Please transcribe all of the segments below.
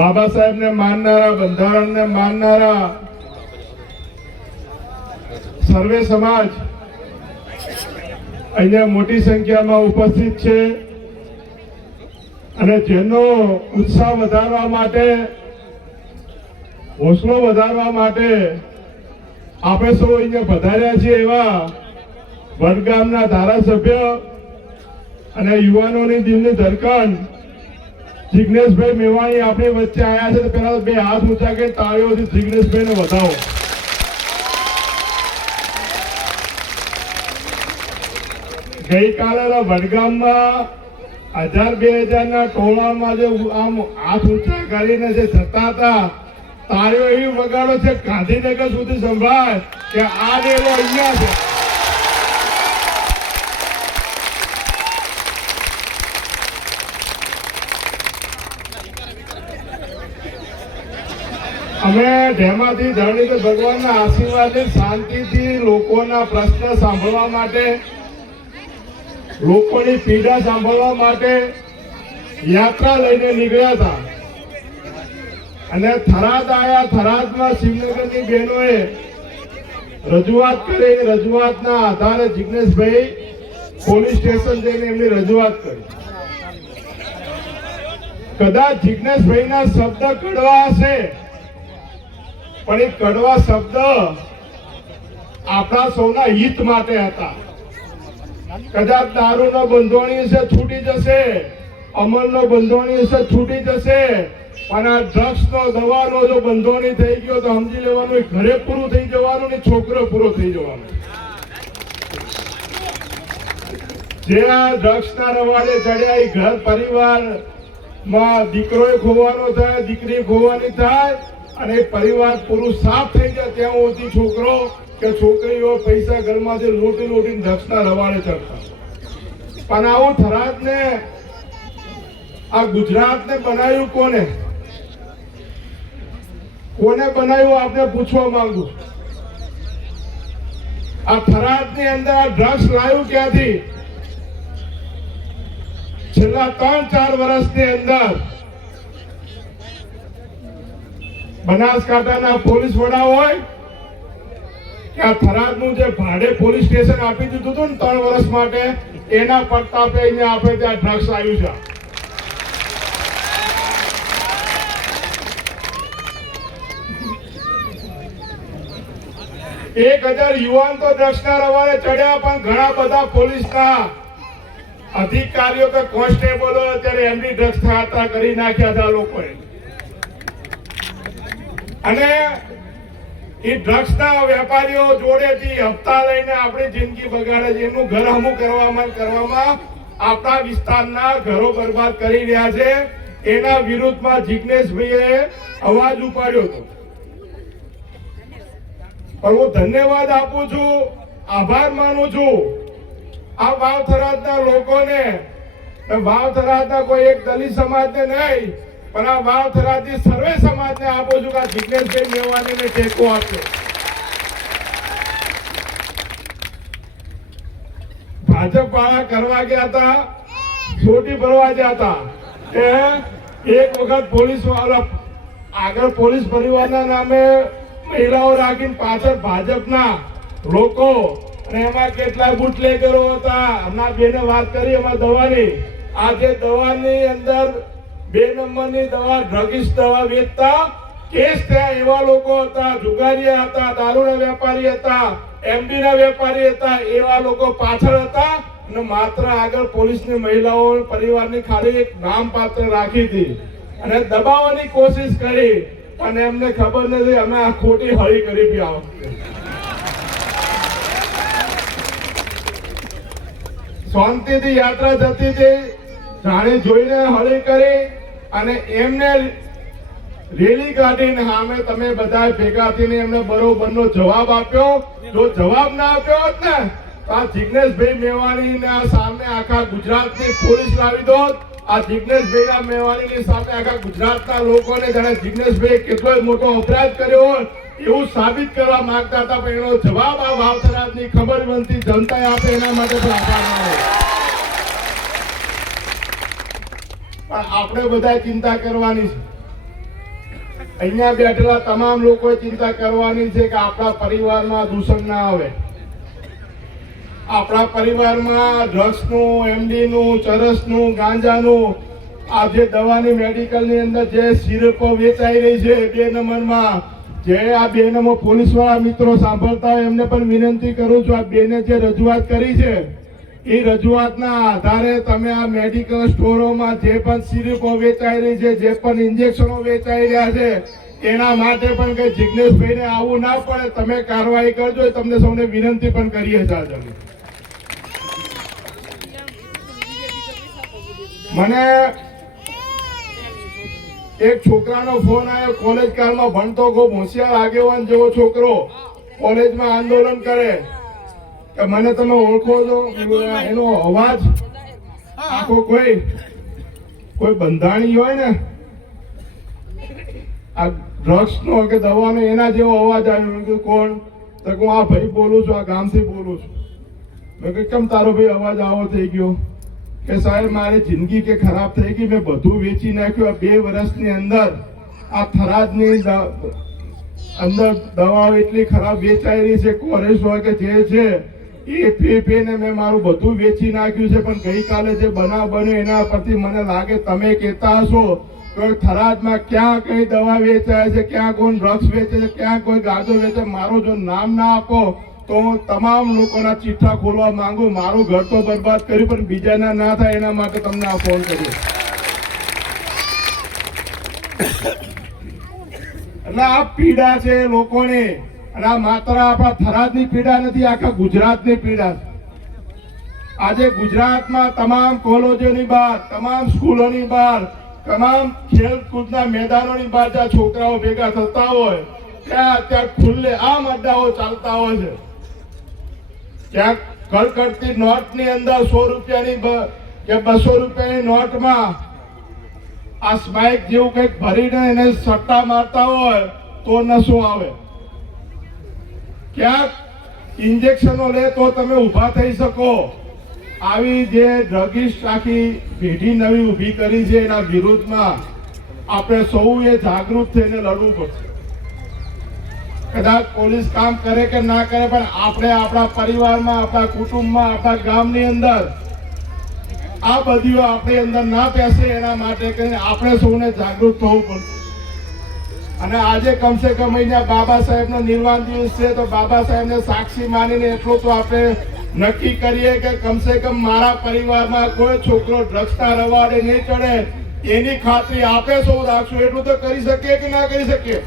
બાબા સાહેબને માનનારા, બંધારણને માનનારા સર્વે સમાજ અહીંયા મોટી સંખ્યામાં ઉપસ્થિત છે અને જેનો ઉત્સાહ વધારવા માટે, હોંસલો વધારવા માટે આપણે સૌ અહીંયા પધાર્યા છીએ એવા વડગામના ધારાસભ્ય અને યુવાનોની દિલની ધડકન જિગ્નેશભાઈ મેવાણી આપણી વચ્ચે આવ્યા છે. તો પહેલા બે હાથ ઊંચા કરી તાળીઓથી જિગ્નેશભાઈને વધાવો. ગઈકાલે વડગામમાં 1000-2000 ના ટોળામાં જે આમ હાથ ઊંચા કરીને જે જતા હતા, તાળીઓ એવી વગાડો છે ગાંધીનગર સુધી સંભળાય કે આ રેલો અહીંયા છે. અમે ઢેમાથી ધરણીધર ભગવાનના આશીર્વાદથી શાંતિથી લોકોના પ્રશ્ન સાંભળવા માટે, લોકોની પીડા સાંભળવા માટે યાત્રા લઈને નીકળ્યા હતા અને થરાદ આવ્યા. થરાદમાં શિવનગરની બહેનોએ રજૂઆત કરી. રજૂઆતના આધારે જિગ્નેશભાઈ પોલીસ સ્ટેશન જઈને એમની રજૂઆત કરી. કદાચ જિગ્નેશભાઈના શબ્દ કડવા હશે, પણ એ કડવા શબ્દ આપણા સૌના હિત માટે હતા. કદાચ દારૂનો બંધોણી હશે છૂટી જશે, અમલનો બંધોણી હશે છૂટી જશે, પણ આ ડ્રગ્સનો, દવાનો જો બંધોણી થઈ ગયો તો સમજી લેવાનું ઘરે પૂરું થઈ જવાનું ને છોકરો પૂરો થઈ જવાનો. જે આ ડ્રગ્સના રવાડે ચડ્યા એ ઘર પરિવારમાં દીકરો ખોવાનો થાય, દીકરી ખોવાની થાય અને પરિવાર પૂરું સાફ થઈ જાય ત્યાં સુધી છોકરો કે છોકરીઓ પૈસા ઘરમાંથી લૂંટી લૂંટીને ડ્રગ્સના રવાડે ચડતા. પણ આવું થરાદને, આ ગુજરાતને બનાવ્યું કોને? કોને બનાવ્યું આપને પૂછવા માંગુ. આ થરાદની અંદર આ ડ્રગ્સ લાવ્યું ક્યાંથી? છેલ્લા 3-4 વર્ષની અંદર બનાસકાંઠાના પોલીસ વડા હોય કે આ થરાદનું જે ભાડે પોલીસ સ્ટેશન આપી દીધું હતું ને 3 વર્ષ માટે, એના પ્રતાપે અહીંયા આપણે ત્યાં ડ્રગ્સ આવ્યું છે. 1000 યુવાન તો ડ્રગ્સના રવાડે ચડ્યા, પણ ઘણા બધા પોલીસના અધિકારીઓ કે કોન્સ્ટેબલો અત્યારે એમની ડ્રગ્સ ખાતા કરી નાખ્યા હતા લોકોએ. અને એ ડ્રગ્સના વેપારીઓ જોડેથી હપ્તા લઈને આપણી જિંદગી બગાડે છે. એમનું ઘર હમું કરવામાં આપણા વિસ્તારના ઘરો બરબાદ કરી રહ્યા છે. એના વિરુદ્ધમાં જિગ્નેશભાઈએ અવાજ ઉપાડ્યો હતો. પણ હું ધન્યવાદ આપું છું, આભાર માનું છું આ વાવ થરાદના લોકોને. વાવ થરાદના કોઈ એક દલિત સમાજને નહીં, પણ આ વાવ થરાદની સર્વે સમાજને આપું છું કે જિગ્નેશભાઈ મેવાણીને ટેકો આપશે. ભાજપ વાળા કરવા ગયા હતા, છોટી ભરવા ગયા હતા કે એક વખત પોલીસ વાળા આગળ પોલીસ પરિવારના નામે મહિલાઓ રાખીને પાછળ ભાજપના લોકો, અને એમાં કેટલા બુટલેગરો હતા. હમણાં બેને વાત કરી એમાં દવાની, આજે દવાની અંદર 2 નંબરની દવા, ડ્રગિસ્ટ દવા વેચતા કેસ થયા એવા લોકો હતા. જુગારીયા હતા, દારૂના વેપારી હતા, એમડી ના વેપારી હતા. એવા લોકો પાછળ હતા અને માત્ર આગળ પોલીસની મહિલાઓ પરિવારની ખાલી એક નામ પાત્ર રાખી હતી અને દબાવવાની કોશિશ કરી. પણ એમને ખબર નથી અમે આ ખોટી હળી કરી હતી. આ વખતે શાંતિથી યાત્રા જતી હતી, જાણી જોઈને હળી કરી અને એમને રેલી કાઢીને સામે તમે બધા ભેગા થઈને એમને બરોબરનો જવાબ આપ્યો. જો જવાબ ના આપ્યો હોત ને તો આ જિગ્નેશભાઈ મેવાણીને આ સામે આખા ગુજરાતની પોલીસ લાવી દોત. આ જિગ્નેશભાઈ મેવાણીની સામે આખા ગુજરાતના લોકોને જાણે જિગ્નેશભાઈ કેટલો મોટો અપરાધ કર્યો હોય એવું સાબિત કરવા માંગતા હતા. પણ એનો જવાબ આ વાવ થરાદની ખબરવંતી જનતાએ આપે, એના માટે પણ આભાર માનો. પણ આપણે બધા ચિંતા કરવાની છે. અહીંયા બેઠેલા તમામ લોકો ચિંતા કરવાની છે કે આપણા પરિવારમાં દૂષણ ના આવે, આપણા પરિવારમાં ડ્રગ્સનું, એમડીનું, ચરસનું, ગાંજાનું, આ જે દવાની મેડિકલની અંદર જે સિરપો વેચાઈ રહી છે 2 નંબરમાં, જે આ 2 નંબર પોલીસ વાળા મિત્રો સાંભળતા હોય એમને પણ વિનંતી કરું છું, આ બેને જે રજૂઆત કરી છે એ રજૂઆતના આધારે તમે આ મેડિકલ સ્ટોરોમાં જે પણ સિરપો વેચાઈ રહી છે, જે પણ ઇન્જેક્શનો વેચાઈ રહ્યા છે, એના માટે પણ કઈ જિજ્ઞેશભાઈને આવવું ના પડે, તમે કાર્યવાહી કરજો, એ તમને સૌને વિનંતી પણ કરીએ છીએ. મને એક છોકરાનો ફોન આવ્યો, કોલેજ કાળમાં ભણતો, ખૂબ હોશિયાર આગેવાન જેવો છોકરો, કોલેજમાં આંદોલન કરે કે મને તમે ઓળખો છો? એનો અવાજ આખો કોઈ બંધાણી હોય ને આ ડ્રગ્સ નો કે દવાનો, એના જેવો અવાજ આવ્યો. કોણ? તો હું આ ભાઈ બોલું છું, આ ગામથી બોલું છું. મેં કહ્યું કેમ તારો ભાઈ અવાજ આવો થઈ ગયો? કે સાહેબ મારી જિંદગી કે ખરાબ થઈ ગઈ, મેં બધું વેચી નાખ્યું. 2 વર્ષની અંદર આ થરાદની અંદર દવાઓ એટલી ખરાબ વેચાઈ રહી છે, કોરેસ હોય કે જે છે એ પીને મેં મારું બધું વેચી નાખ્યું છે. પણ ગઈકાલે જે બનાવ બન્યો એના પરથી મને લાગે તમે કહેતા હશો તો થરાદમાં ક્યાં કઈ દવા વેચાય છે, ક્યાં કોઈ ડ્રગ્સ વેચે છે, ક્યાં કોઈ ગાંજો વેચે, મારું જો નામ ના આપો તો હું તમામ લોકોના ચિઠ્ઠા ખોલવા માંગુ. મારું ઘર તો બરબાદ કર્યું પણ બીજાના ના થાય એના માટે તમને આ ફોન કર્યો. એટલે આ પીડા છે લોકોને, અને આ માત્ર આપણા થરાદની પીડા નથી, આખા ગુજરાતની પીડા છે. આજે ગુજરાતમાં તમામ કોલેજોની બહાર, તમામ સ્કૂલોની બહાર, તમામ ખેલકૂદના મેદાનોની બહાર જ્યાં છોકરાઓ ભેગા થતા હોય ત્યાં અત્યારે ખુલ્લે આમ અડ્ડાઓ ચાલતા હોય છે. ક્યાંક કડકડતી નોટની અંદર 100 રૂપિયાની કે 200 રૂપિયાની નોટમાં આ સ્પાઇક જેવું કંઈક ભરીને એને સટ્ટા મારતા હોય તો નશો આવે. ક્યાંક ઇન્જેક્શનો લે તો તમે ઊભા થઈ શકો. આવી જે ડ્રગિસ્ટ આખી પેઢી નવી ઊભી કરી છે એના વિરુદ્ધમાં આપણે સૌએ જાગૃત થઈને લડવું પડશે. કદાચ પોલીસ કામ કરે કે ના કરે પણ આપણે આપણા પરિવારમાં, આપણા કુટુંબમાં, આપણા ગામની અંદર આ બધી આપણી અંદર ના પેસે એના માટે કરીને આપણે સૌને જાગૃત થવું પડશે. અને આજે કમસે કમ અહીંયા બાબા સાહેબનો નિર્વાણ દિવસ છે તો બાબા સાહેબને સાક્ષી માનીને એટલું તો આપણે નક્કી કરીએ કે કમસે કમ મારા પરિવારમાં કોઈ છોકરો ડ્રગ્સના રવાડે નહીં ચડે એની ખાતરી આપણે સૌ રાખશું. એટલું તો કરી શકીએ કે ના કરી શકીએ?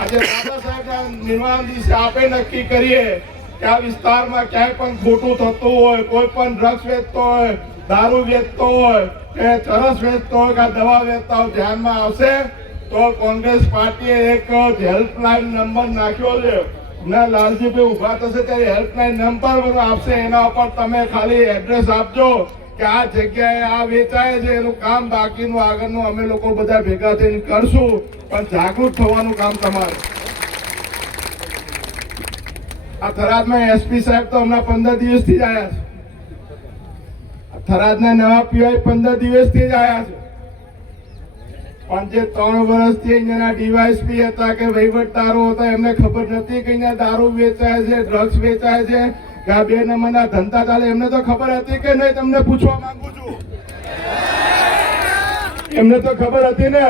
આજે બાબા સાહેબના નિર્વાણ દિવસે આપણે નક્કી કરીએ કે આ વિસ્તારમાં ક્યાંય પણ ખોટું થતું હોય, કોઈ પણ ડ્રગ્સ વેચતો હોય, દારૂ વેચતો હોય કે ચરસ વેચતો હોય કે દવા વેચતા હોય ધ્યાનમાં આવશે તો કોંગ્રેસ પાર્ટીએ એક હેલ્પલાઇન નંબર નાખ્યો છે. ના લાલજીભાઈ ઉભા થશે ત્યારે હેલ્પલાઇન નંબર આપશે, એના ઉપર તમે ખાલી એડ્રેસ આપજો કે આ જગ્યાએ આ વેચાય છે. એનું કામ બાકીનું આગળનું અમે લોકો બધા ભેગા થઈને કરશું, પણ જાગૃત થવાનું કામ તમારું. આ થરાદમાં એસપી સાહેબ તો હમણાં 15 દિવસથી જ આવ્યા છે. થરાદના નવા પીઆઈ 15 દિવસથી જ આવ્યા છે. પણ જે 3 વર્ષથી અહીંયાના ડીવાયએસપી હતા કે વહીવટદારો હતા એમને ખબર નથી કે અહીંયા દારૂ વેચાય છે, ડ્રગ્સ વેચાય છે કે આ 2 નંબરના ધંધા ચાલે. એમને તો ખબર હતી કે નહીં? તમને પૂછવા માંગુ છું, એમને તો ખબર હતી ને?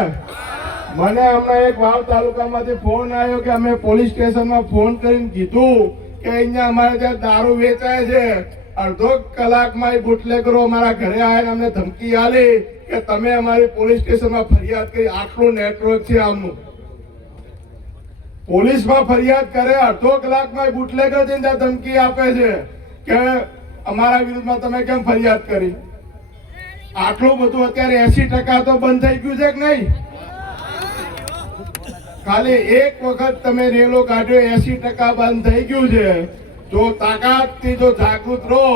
મને હમણાં એક વાવ તાલુકામાંથી ફોન આવ્યો કે અમે પોલીસ સ્ટેશનમાં ફોન કરીને કીધું કે અહીંયા અમારે ત્યાં દારૂ વેચાય છે. અડધો કલાકમાં બુટલેગરો અમારા ઘરે આવીને અમને ધમકી આલી કે તમે અમારી પોલીસ સ્ટેશનમાં ફરિયાદ કરી. આટલું નેટવર્ક છે આમનું. પોલીસમાં ફરિયાદ કરે, અડધો કલાકમાં બુટલેગર જઈને ધમકી આપે છે કે અમારા વિરુદ્ધમાં તમે કેમ ફરિયાદ કરી. આટલું બધું અત્યારે 80% તો બંધ થઈ ગયું છે કે નહીં? ખાલી એક વખત તમે રેલો કાઢ્યો 80% બંધ થઈ ગયું છે. જો તાકાતથી જો જાગૃત રહો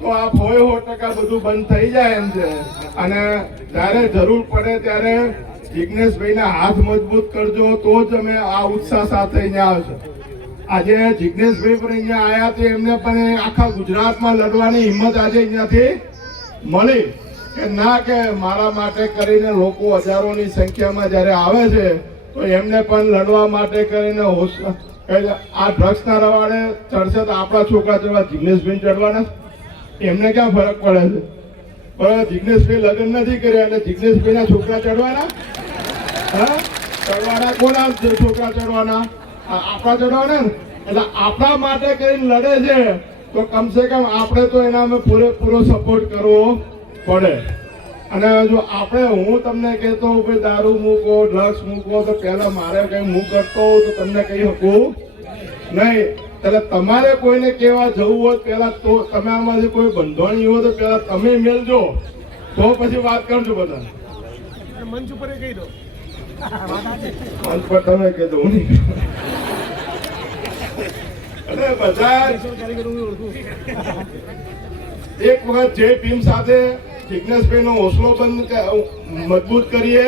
તો આ 100% બધું બંધ થઈ જાય એમ છે. અને જ્યારે જરૂર પડે ત્યારે જિજ્ઞેશભાઈના હાથ મજબૂત કરજો તો જ અમે આ ઉત્સાહ સાથે અહીંયા આવશે. આજે જિજ્ઞેશભાઈ પણ અહીંયા આવ્યા તો એમને પણ આખા ગુજરાતમાં લડવાની હિંમત આજે અહીંયાથી મળી. કે ના કે મારા માટે કરીને લોકો હજારોની સંખ્યામાં જ્યારે આવે છે તો એમને પણ લડવા માટે કરીને આ ડ્રગ્સના રવાડે ચડશે તો આપણા છોકરા જેવા જિગ્નેશભાઈ ચડવાના એમને ક્યાં ફરક પડે છે? બરાબર, જિગ્નેશભાઈ લગ્ન નથી કર્યા એટલે જિગ્નેશભાઈના છોકરા ચડવાના? હા, ચડવાના કોના છોકરા ચડવાના? આપણા ચડવાના ને. એટલે આપણા માટે કરીને લડે છે તો કમસે કમ આપણે તો એના અમે પૂરેપૂરો સપોર્ટ કરવો પડે. અને જો આપણે હું તમને કહેતો હોઉં ભાઈ દારૂ મૂકો, ડ્રગ્સ મૂકો, તો પહેલા મારે કઈ હું કરતો હોઉં તો તમને કહી શકું નહીં. એટલે તમારે કોઈને કહેવા જવું હોય પહેલા તો તમે આમાંથી કોઈ બંધોણી હોય તો પહેલા તમે મેલજો, તો પછી વાત કરજો. બધા મંચ ઉપર કહી દો, મંચ પર તમે કહી દો નહીં. અને બધા એક વખત જે ટીમ સાથે જિગ્નેશભાઈનો હોસલો બંધ મજબૂત કરીએ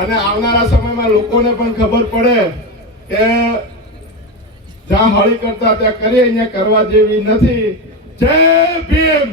અને આવનારા સમયમાં લોકોને પણ ખબર પડે કે જ્યાં હળી કરતા ત્યાં કરીએ, અહીંયા કરવા જેવી નથી. જય ભીમ.